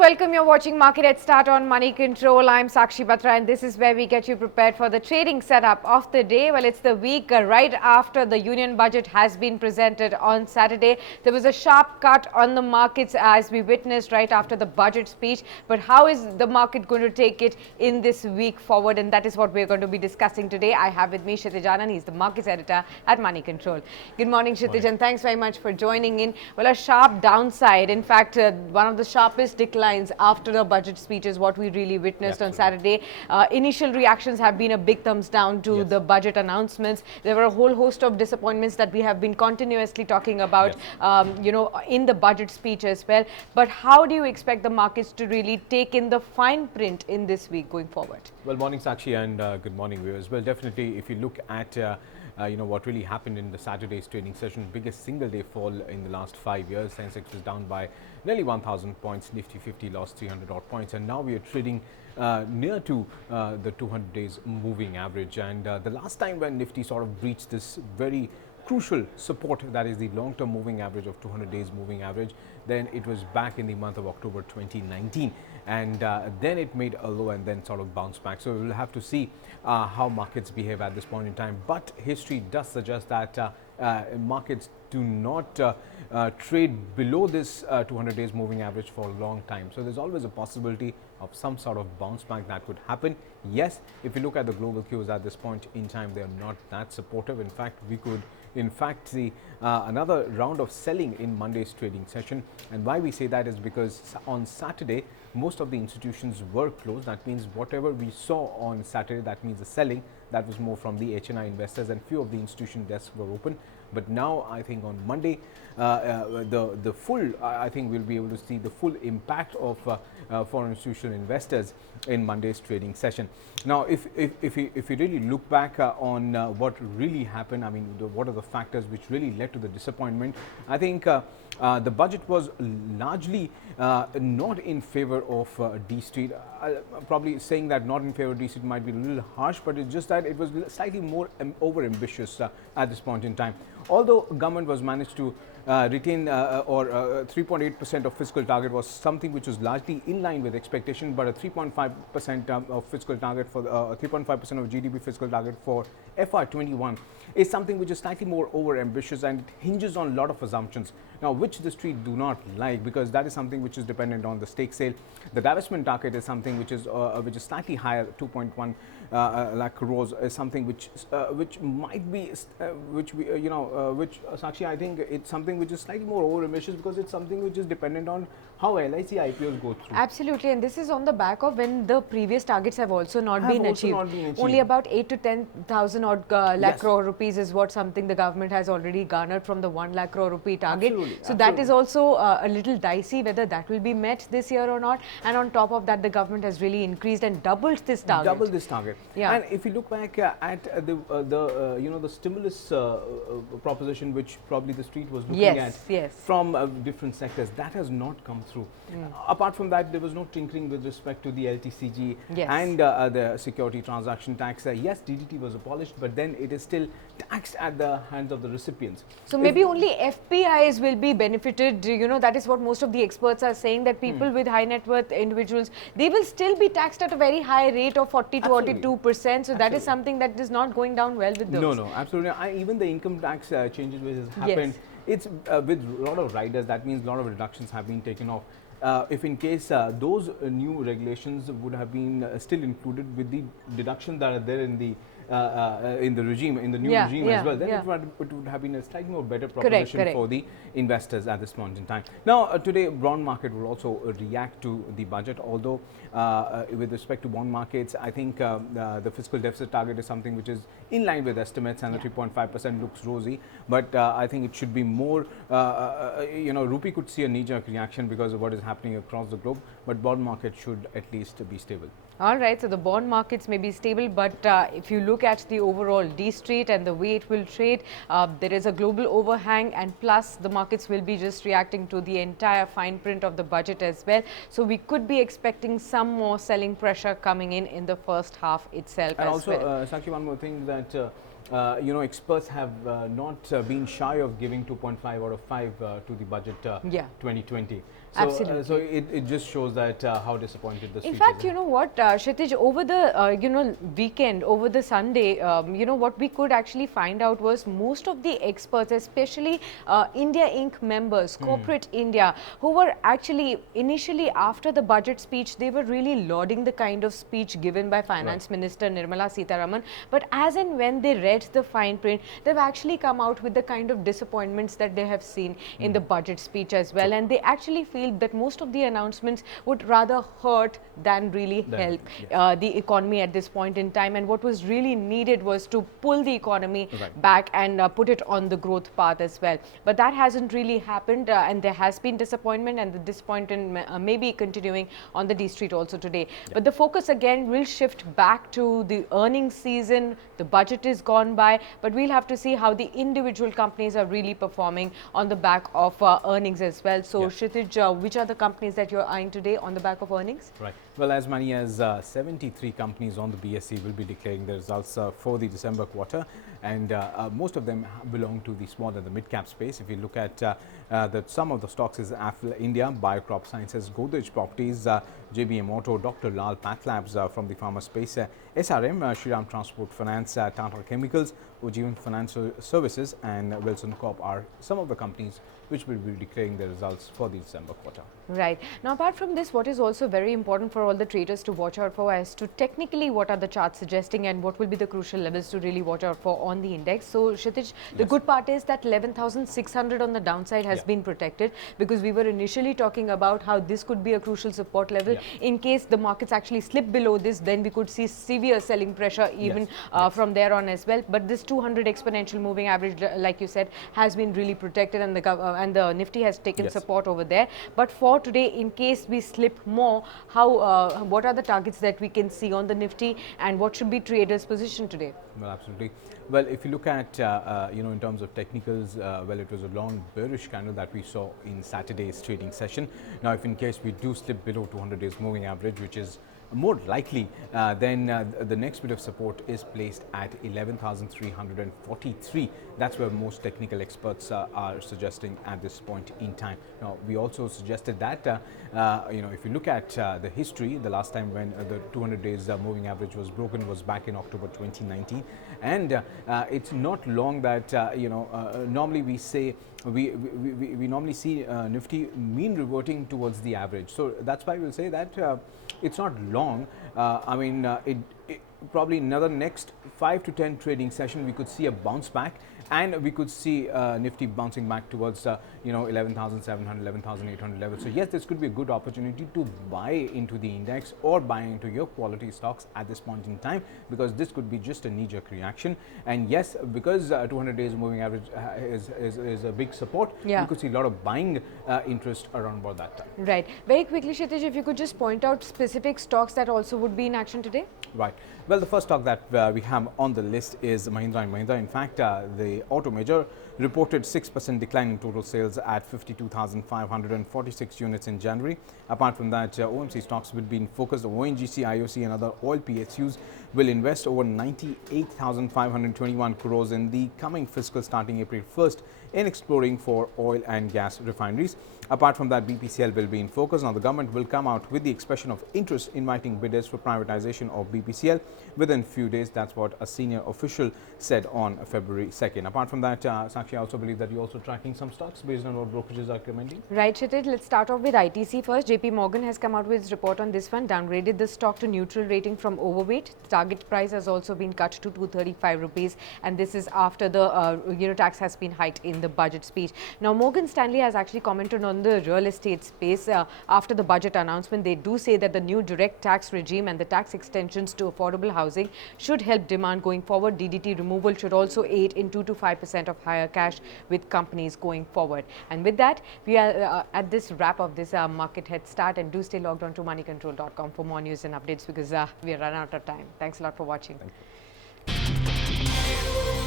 welcome. You're watching Market Headstart on Moneycontrol. I'm Sakshi Batra, and this is where we get you prepared for the trading setup of the day. Well, it's the week right after the union budget has been presented on Saturday. There was a sharp cut on the markets as we witnessed right after the budget speech. But how is the market going to take it in this week forward? And that is what we're going to be discussing today. I have with me Kshitij Anand. He's the markets editor at Moneycontrol. Good morning, Kshitij, and thanks very much for joining in. Well, a sharp downside. In fact, one of the sharpest declines after the budget speech is what we really witnessed on Saturday. Initial reactions have been a big thumbs down to the budget announcements. There were a whole host of disappointments that we have been continuously talking about, in the budget speech as well. But how do you expect the markets to really take in the fine print in this week going forward? Well, morning Sakshi, and good morning viewers. Well, definitely if you look at what really happened in the Saturday's trading session, biggest single day fall in the last 5 years. Sensex was down by nearly 1,000 points, Nifty 50 lost 300 odd points, and now we are trading near to the 200 days moving average. And the last time when Nifty sort of breached this very crucial support, that is the long-term moving average of 200 days moving average, then it was back in the month of October 2019, and then it made a low and then sort of bounced back. So we will have to see how markets behave at this point in time. But history does suggest that markets do not trade below this 200 days moving average for a long time. So there's always a possibility of some sort of bounce back that could happen. Yes, if you look at the global cues at this point in time, they are not that supportive. In fact, we could see another round of selling in Monday's trading session. And why we say that is because on Saturday, most of the institutions were closed. That means whatever we saw on Saturday, that means the selling, that was more from the HNI investors, and few of the institution desks were open. But now I think on Monday, the full, I think we'll be able to see the full impact of foreign institutional investors in Monday's trading session. Now, if you really look back on what really happened, I mean, what are the factors which really led to the disappointment? I think the budget was largely not in favor of D Street. Probably saying that not in favor of D Street might be a little harsh, but it's just that it was slightly more over ambitious at this point in time. Although government was managed to retain 3.8% of fiscal target was something which was largely in line with expectation, but a 3.5% of fiscal target for 3.5% of GDP fiscal target for FY21 is something which is slightly more over ambitious, and it hinges on a lot of assumptions. Now, which the street do not like, because that is something which is dependent on the stake sale. The divestment target is something which is slightly higher, 2.1 lakh crores, is something which might be which Sakshi, I think it's something which is slightly more over ambitious, because it's something which is dependent on how LIC IPOs go through. Absolutely, and this is on the back of when the previous targets have also not been achieved. Only about 8 to 10,000 odd lakh crore rupees is what something the government has already garnered from the 1 lakh crore rupee target. So that is also a little dicey whether that will be met this year or not. And on top of that, the government has really increased and doubled this target. Yeah. And if you look back at the stimulus proposition, which probably the street was looking at from different sectors, that has not come through. Apart from that, there was no tinkering with respect to the LTCG and the security transaction tax. Yes, DDT was abolished, but then it is still taxed at the hands of the recipients. So maybe only FPIs will be benefited. That is what most of the experts are saying, that people with high net worth individuals, they will still be taxed at a very high rate of 40 to 42%. So that is something that is not going down well with those. No, absolutely. Even the income tax changes which has happened, it's with a lot of riders. That means a lot of reductions have been taken off. If in case those new regulations would have been still included with the deductions that are there in the regime, in the new regime as well, then it would have been a slightly more better proposition for the investors at this point in time. Now, today bond market will also react to the budget, although with respect to bond markets, I think the fiscal deficit target is something which is in line with estimates, and the 3.5% looks rosy, but I think it should be more, rupee could see a knee-jerk reaction because of what is happening across the globe, but bond market should at least be stable. All right, so the bond markets may be stable, but if you look at the overall D Street and the way it will trade, there is a global overhang, and plus the markets will be just reacting to the entire fine print of the budget as well. So we could be expecting some more selling pressure coming in the first half itself. And also, Sakshi, one more thing that experts have not been shy of giving 2.5 out of 5 to the budget 2020. So, Absolutely. so it just shows that how disappointed the street In fact, is. you know what, Kshitij, over the weekend, over the Sunday, what we could actually find out was most of the experts, especially India Inc. members, corporate India, who were actually initially after the budget speech, they were really lauding the kind of speech given by Finance Minister Nirmala Sitharaman. But as and when they read the fine print, they've actually come out with the kind of disappointments that they have seen in the budget speech as well, and they actually feel that most of the announcements would rather hurt than really help the economy at this point in time, and what was really needed was to pull the economy back and put it on the growth path as well. But that hasn't really happened, and there has been disappointment, and the disappointment may be continuing on the D Street also today. But the focus again will shift back to the earnings season. The budget is gone by, but we'll have to see how the individual companies are really performing on the back of earnings as well. So Kshitij, which are the companies that you're eyeing today on the back of earnings? Right. Well, as many as 73 companies on the BSE will be declaring the results for the December quarter, and most of them belong to the small and the mid-cap space. If you look at some of the stocks is Affle India, Biocrop Sciences, Godrej Properties, JBM Auto, Dr. Lal Path Labs from the pharma space, SRM, Shriram Transport Finance, Tata Chemicals, Ujjivan Financial Services, and Wilson Corp are some of the companies which will be declaring the results for the December quarter. Right. Now, apart from this, what is also very important for all the traders to watch out for as to technically what are the charts suggesting and what will be the crucial levels to really watch out for on the index. So, Kshitij, the good part is that 11,600 on the downside has been protected, because we were initially talking about how this could be a crucial support level. In case the markets actually slip below this, then we could see severe selling pressure even from there on as well. But this 200 exponential moving average, like you said, has been really protected, and the Nifty has taken support over there. But for today, in case we slip more, what are the targets that we can see on the Nifty, and what should be traders' position today? Well, absolutely. Well, if you look at in terms of technicals, well, it was a long bearish candle that we saw in Saturday's trading session. Now, if in case we do slip below 200 days moving average, which is more likely, then the next bit of support is placed at 11,343. That's where most technical experts are suggesting at this point in time. Now, we also suggested that if you look at the history, the last time when the 200 days moving average was broken was back in October 2019, and it's not long that normally we say we normally see Nifty mean reverting towards the average. So that's why we'll say that it's not long. Probably another next 5 to 10 trading session, we could see a bounce back, and we could see Nifty bouncing back towards 11,700, 11,800 levels. So yes, this could be a good opportunity to buy into the index or buy into your quality stocks at this point in time, because this could be just a knee-jerk reaction. And yes, because 200 days moving average is a big support, we could see a lot of buying interest around about that time. Right. Very quickly, Kshitij, if you could just point out specific stocks that also would be in action today. Right. Well, the first stock that we have on the list is Mahindra & Mahindra. In fact, the auto major reported 6% decline in total sales at 52,546 units in January. Apart from that, OMC stocks will be in focus. The ONGC, IOC and other oil PSUs will invest over 98,521 crores in the coming fiscal starting April 1st in exploring for oil and gas refineries. Apart from that, BPCL will be in focus. Now, the government will come out with the expression of interest inviting bidders for privatization of BPCL within few days. That's what a senior official said on February 2nd. Apart from that, Sakshi, I also believe that you're also tracking some stocks based on what brokerages are recommending. Right, Kshitij. Let's start off with ITC first. JP Morgan has come out with its report on this one, downgraded the stock to neutral rating from overweight. The target price has also been cut to 235 rupees, and this is after the tax has been hiked in the budget speech. Now, Morgan Stanley has actually commented on the real estate space after the budget announcement. They do say that the new direct tax regime and the tax extensions to affordable housing should help demand going forward. DDT removal should also aid in 2 to 5% of higher cash with companies going forward. And with that, we are at this wrap of this market head start, and do stay logged on to moneycontrol.com for more news and updates, because we are run out of time. Thanks a lot for watching. Thank you.